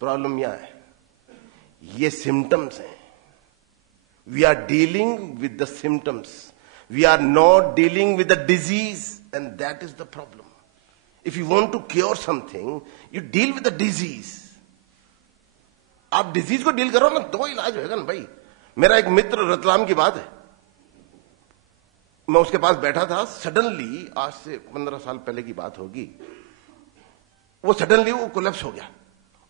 Problem यह है, ये सिम्टम्स हैं। We are dealing with the symptoms, we are not dealing with the disease, and that is the problem. If you want to cure something, you deal with the disease. आप disease को deal करो ना, तो इलाज होगा ना भाई। मेरा एक मित्र, रतलाम की बात है, मैं उसके पास बैठा था, सडनली, आज से 15 साल पहले की बात होगी, वो सडनली वो कोलैप्स हो गया।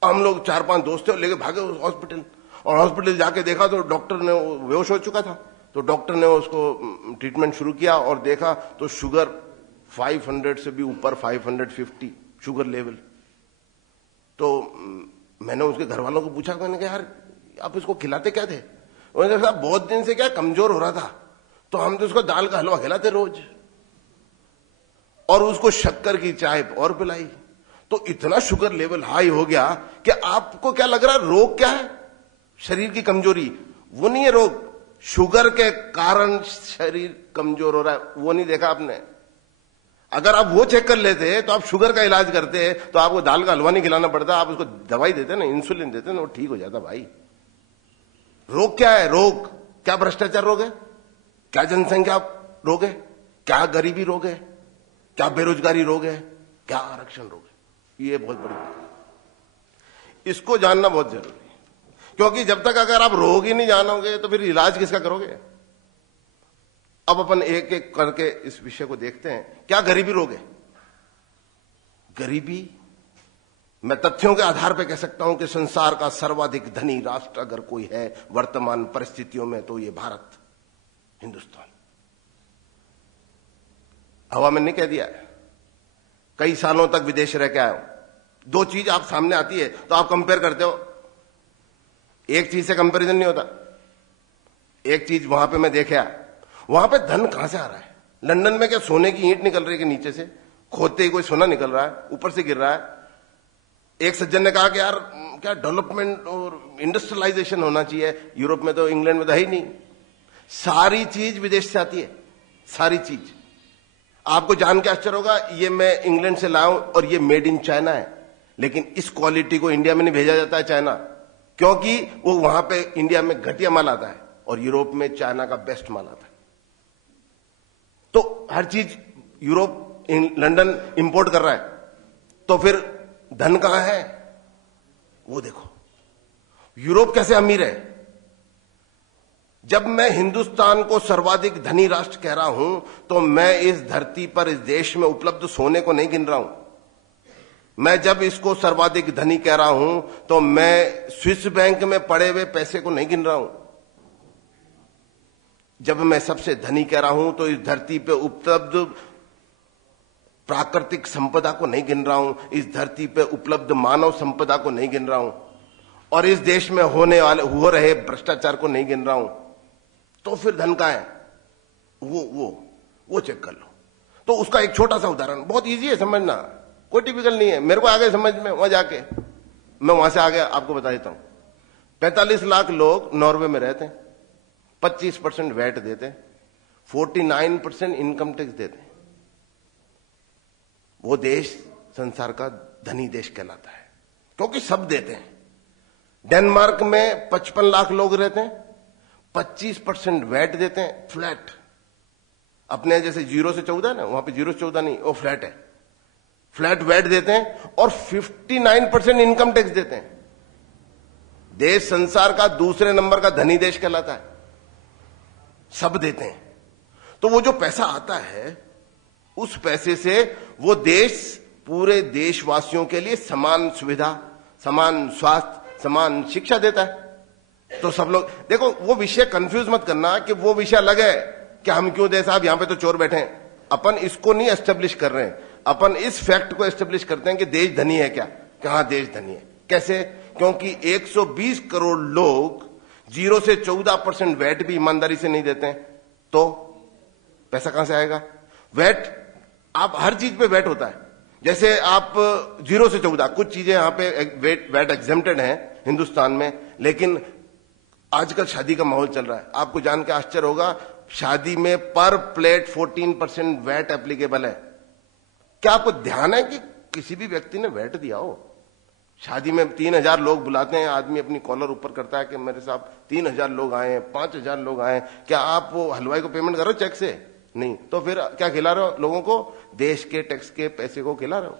हम लोग 4-5 दोस्त थे, लेके भागे उस हॉस्पिटल, और हॉस्पिटल जाके देखा तो डॉक्टर ने, बेहोश हो चुका था, तो डॉक्टर ने उसको ट्रीटमेंट शुरू किया और देखा तो शुगर 500 से भी ऊपर, 550 शुगर लेवल। तो मैंने उसके घर वालों को पूछा, मैंने कहा यार आप इसको खिलाते क्या थे? उन्होंने कहा बहुत दिन से क्या कमजोर हो रहा था, तो हम तो उसको दाल का हलवा खिलाते रोज, और उसको शक्कर की चाय और पिलाई, तो इतना शुगर लेवल हाई हो गया कि आपको क्या लग रहा है रोग क्या है? शरीर की कमजोरी। वो नहीं है रोग, शुगर के कारण शरीर कमजोर हो रहा है, वो नहीं देखा आपने। अगर आप वो चेक कर लेते तो आप शुगर का इलाज करते, तो आपको दाल का हलवा नहीं खिलाना पड़ता, आप उसको दवाई देते ना, इंसुलिन देते ना, वो ठीक हो जाता भाई। रोग क्या है? रोग क्या भ्रष्टाचार रोग है? क्या जनसंख्या रोग है? क्या गरीबी रोग है? क्या बेरोजगारी रोग है? क्या आरक्षण रोग है? ये बहुत बड़ी बात है, इसको जानना बहुत जरूरी है। क्योंकि जब तक अगर आप रोग ही नहीं जानोगे तो फिर इलाज किसका करोगे? अब अपन एक एक करके इस विषय को देखते हैं। क्या गरीबी रोग है? गरीबी, मैं तथ्यों के आधार पर कह सकता हूं कि संसार का सर्वाधिक धनी राष्ट्र अगर कोई है वर्तमान परिस्थितियों में, तो ये भारत, हिंदुस्तान। हवा में नहीं कह दिया, कई सालों तक विदेश रह के आया हूं। दो चीज आप सामने आती है तो आप कंपेयर करते हो, एक चीज से कंपैरिजन नहीं होता। एक चीज वहां पे मैं देखा, वहां पे धन कहां से आ रहा है? लंदन में क्या सोने की ईंट निकल रही है कि नीचे से खोदते ही कोई सोना निकल रहा है, ऊपर से गिर रहा है? एक सज्जन ने कहा कि यार क्या डेवलपमेंट और इंडस्ट्रियलाइजेशन होना चाहिए, यूरोप में तो, इंग्लैंड में तो है ही नहीं। सारी चीज विदेश से आती है, सारी चीज। आपको जान के आश्चर्य होगा, ये मैं इंग्लैंड से लाया हूं और ये मेड इन चाइना है, लेकिन इस क्वालिटी को इंडिया में नहीं भेजा जाता है चाइना, क्योंकि वो वहां पे इंडिया में घटिया माल आता है और यूरोप में चाइना का बेस्ट माल आता है। तो हर चीज यूरोप, लंदन इंपोर्ट कर रहा है, तो फिर धन कहां है? वो देखो, यूरोप कैसे अमीर है। जब मैं हिंदुस्तान को सर्वाधिक धनी राष्ट्र कह रहा हूं, तो मैं इस धरती पर, इस देश में उपलब्ध सोने को नहीं गिन रहा हूं। मैं जब इसको सर्वाधिक धनी कह रहा हूं, तो मैं स्विस बैंक में पड़े हुए पैसे को नहीं गिन रहा हूं। जब मैं सबसे धनी कह रहा हूं, तो इस धरती पे उपलब्ध प्राकृतिक संपदा को नहीं गिन रहा हूं, इस धरती पे उपलब्ध मानव संपदा को नहीं गिन रहा हूं, और इस देश में हो रहे भ्रष्टाचार को नहीं गिन रहा हूं। तो फिर धन का है? वो चेक कर लो। तो उसका एक छोटा सा उदाहरण, बहुत इजी है समझना, कोई टिपिकल नहीं है, मेरे को आ गए समझ में, वहां जाके मैं वहां से आगे आपको बता देता हूं। 45 लाख लोग नॉर्वे में रहते हैं, 25% वैट देते हैं, 49% इनकम टैक्स देते हैं। वो देश संसार का धनी देश कहलाता है, क्योंकि सब देते हैं। डेनमार्क में 55 लाख लोग रहते हैं, 25% वैट देते हैं, फ्लैट। अपने जैसे 0 से 14 ना, वहां पे 0 से 14 नहीं, वो फ्लैट है, फ्लैट वैट देते हैं, और 59% इनकम टैक्स देते हैं। देश संसार का दूसरे नंबर का धनी देश कहलाता है, सब देते हैं। तो वो जो पैसा आता है, उस पैसे से वो देश पूरे देशवासियों के लिए समान सुविधा, समान स्वास्थ्य, समान शिक्षा देता है। तो सब लोग देखो, वो विषय कंफ्यूज मत करना कि वो विषय अलग है कि हम क्यों दे साहब, यहां पे तो चोर बैठे हैं। अपन इसको नहीं एस्टेब्लिश कर रहे हैं, अपन इस फैक्ट को एस्टेब्लिश करते हैं कि देश धनी है क्या? कहां देश धनी है? कैसे? क्योंकि 120 करोड़ लोग 0 से 14% वैट भी ईमानदारी से नहीं देते हैं, तो पैसा कहां से आएगा? वैट, आप हर चीज पे वैट होता है। जैसे आप 0 से 14 कुछ चीजें यहां पे वैट एग्जेम्प्टेड हैं हिंदुस्तान में, लेकिन आजकल शादी का माहौल चल रहा है, आपको जान के आश्चर्य होगा, शादी में पर प्लेट 14% वैट एप्लीकेबल है। क्या आपको ध्यान है कि किसी भी व्यक्ति ने वैट दिया हो? शादी में 3,000 लोग बुलाते हैं, आदमी अपनी कॉलर ऊपर करता है कि मेरे साहब 3,000 लोग आए हैं, 5,000 लोग आए हैं, क्या आप वो हलवाई को पेमेंट करो चेक से? नहीं, तो फिर क्या खिला रहे हो लोगों को? देश के टैक्स के पैसे को खिला रहे हो।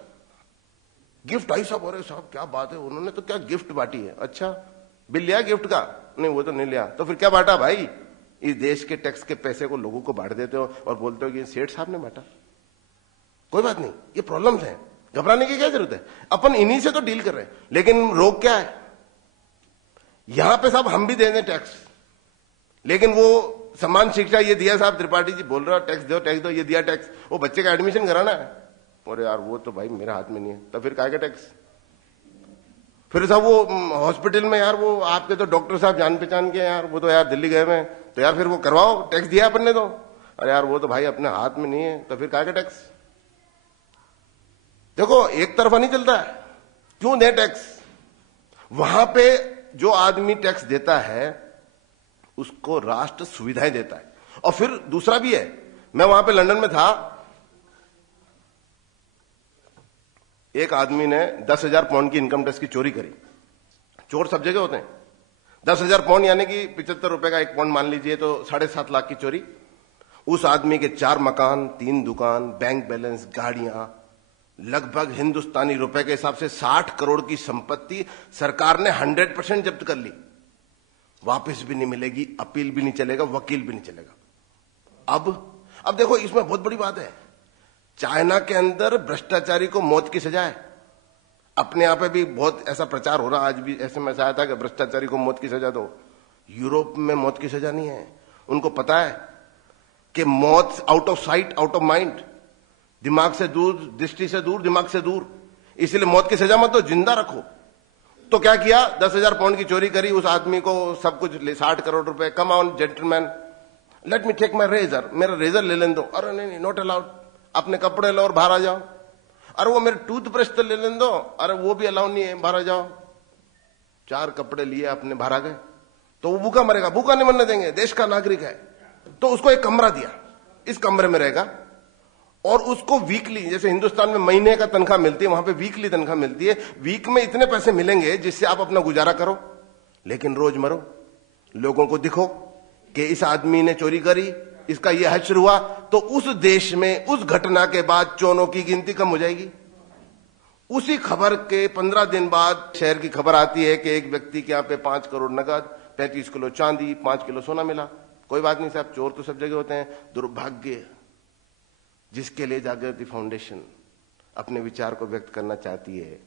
गिफ्ट आई साहब, अरे साहब क्या बात है, उन्होंने तो क्या गिफ्ट बांटी है। अच्छा, बिल लिया गिफ्ट का? नहीं, वो तो नहीं लिया। तो फिर क्या बांटा भाई? इस देश के टैक्स के पैसे को लोगों को बांट देते हो और बोलते हो कि सेठ साहब ने बांटा। कोई बात नहीं, ये प्रॉब्लम्स हैं, घबराने की क्या जरूरत है, अपन इन्हीं से तो डील कर रहे हैं। लेकिन रोग क्या है? यहां पे साहब हम भी दे दें टैक्स, लेकिन वो समान शिक्षा ये दिया साहब, त्रिपाठी जी बोल रहा टैक्स दो टैक्स दो, ये दिया टैक्स, वो बच्चे का एडमिशन कराना है, अरे यार वो तो भाई मेरे हाथ में नहीं है, तो फिर काय का टैक्स? फिर साहब वो हॉस्पिटल में यार वो आपके तो डॉक्टर साहब जान पहचान के यार, वो तो यार दिल्ली गए हुए, तो यार फिर वो करवाओ, टैक्स दिया अपन ने तो, अरे यार वो तो भाई अपने हाथ में नहीं है, तो फिर काय का टैक्स? देखो एक तरफा नहीं चलता है, क्यों दे टैक्स? वहां पे जो आदमी टैक्स देता है उसको राष्ट्र सुविधाएं देता है। और फिर दूसरा भी है, मैं वहां पे लंदन में था, एक आदमी ने 10,000 पाउंड की इनकम टैक्स की चोरी करी। चोर सब जगह होते हैं। 10,000 पाउंड यानी कि 75 रुपए का एक पाउंड मान लीजिए, तो 7.5 लाख की चोरी। उस आदमी के 4 मकान, 3 दुकान, बैंक बैलेंस, गाड़ियां, लगभग हिंदुस्तानी रुपए के हिसाब से 60 करोड़ की संपत्ति सरकार ने 100% जब्त कर ली। वापस भी नहीं मिलेगी, अपील भी नहीं चलेगा, वकील भी नहीं चलेगा। अब देखो इसमें बहुत बड़ी बात है, चाइना के अंदर भ्रष्टाचारी को मौत की सजा है। अपने यहाँ पे भी बहुत ऐसा प्रचार हो रहा, आज भी SMS आया था कि भ्रष्टाचारी को मौत की सजा दो। यूरोप में मौत की सजा नहीं है, उनको पता है कि मौत out of sight out of mind, दिमाग से दूर, दृष्टि से दूर, दिमाग से दूर, इसलिए मौत की सजा मत दो, जिंदा रखो। तो क्या किया, 10,000 पाउंड की चोरी करी, उस आदमी को सब कुछ 60 करोड़ रुपए। Come on gentleman, let me take my razor, मेरा रेजर ले लेने दो। अरे नहीं, नॉट अलाउड, अपने कपड़े लो और बाहर आ जाओ। अरे वो मेरे टूथब्रश तो ले लेने दो, अरे वो भी अलाउ नहीं है, बाहर आ जाओ। 4 कपड़े लिए अपने बाहर आ गए, तो वो भूखा मरेगा, भूखा नहीं मरने देंगे, देश का नागरिक है। तो उसको एक कमरा दिया, इस कमरे में रहेगा, और उसको वीकली, जैसे हिंदुस्तान में महीने का तनख्वाह मिलती है, वहां पे वीकली तनख्वाह मिलती है। वीक में इतने पैसे मिलेंगे जिससे आप अपना गुजारा करो, लेकिन रोज मरो, लोगों को दिखो कि इस आदमी ने चोरी करी, इसका यह हश्र हुआ। तो उस देश में उस घटना के बाद चोरों की गिनती कम हो जाएगी। उसी खबर के 15 दिन बाद शहर की खबर आती है कि एक व्यक्ति के यहां पे 5 करोड़ नगद, 35 किलो चांदी, 5 किलो सोना मिला। कोई बात नहीं साहब, चोर तो सब जगह होते हैं। दुर्भाग्य जिसके लिए जागृति फाउंडेशन अपने विचार को व्यक्त करना चाहती है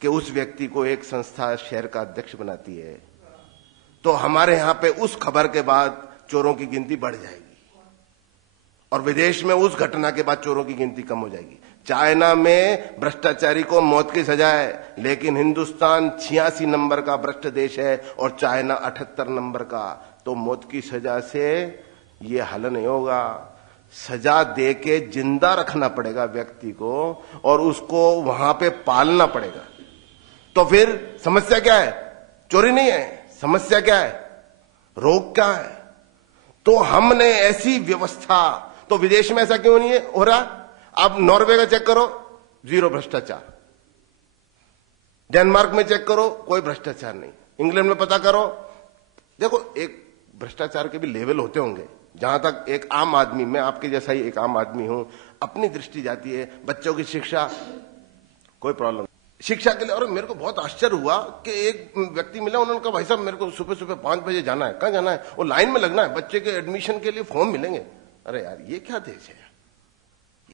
कि उस व्यक्ति को एक संस्था शहर का अध्यक्ष बनाती है, तो हमारे यहां पे उस खबर के बाद चोरों की गिनती बढ़ जाएगी, और विदेश में उस घटना के बाद चोरों की गिनती कम हो जाएगी। चाइना में भ्रष्टाचारी को मौत की सजा है, लेकिन हिंदुस्तान 86 नंबर का भ्रष्ट देश है और चाइना 78 नंबर का। तो मौत की सजा से ये हल नहीं होगा, सजा दे के जिंदा रखना पड़ेगा व्यक्ति को, और उसको वहां पे पालना पड़ेगा। तो फिर समस्या क्या है? चोरी नहीं है, समस्या क्या है? रोग क्या है? तो हमने ऐसी व्यवस्था, तो विदेश में ऐसा क्यों नहीं है हो रहा? आप नॉर्वे का चेक करो, 0 भ्रष्टाचार। डेनमार्क में चेक करो, कोई भ्रष्टाचार नहीं। इंग्लैंड में पता करो। देखो एक भ्रष्टाचार के भी लेवल होते होंगे। जहां तक एक आम आदमी, मैं आपके जैसा ही एक आम आदमी हूं, अपनी दृष्टि जाती है, बच्चों की शिक्षा, कोई प्रॉब्लम, शिक्षा के लिए। और मेरे को बहुत आश्चर्य हुआ कि एक व्यक्ति मिला, उन्होंने कहा भाई साहब मेरे को सुबह सुबह 5 बजे जाना है। कहां जाना है? वो लाइन में लगना है, बच्चे के एडमिशन के लिए फॉर्म मिलेंगे। अरे यार ये क्या देश है?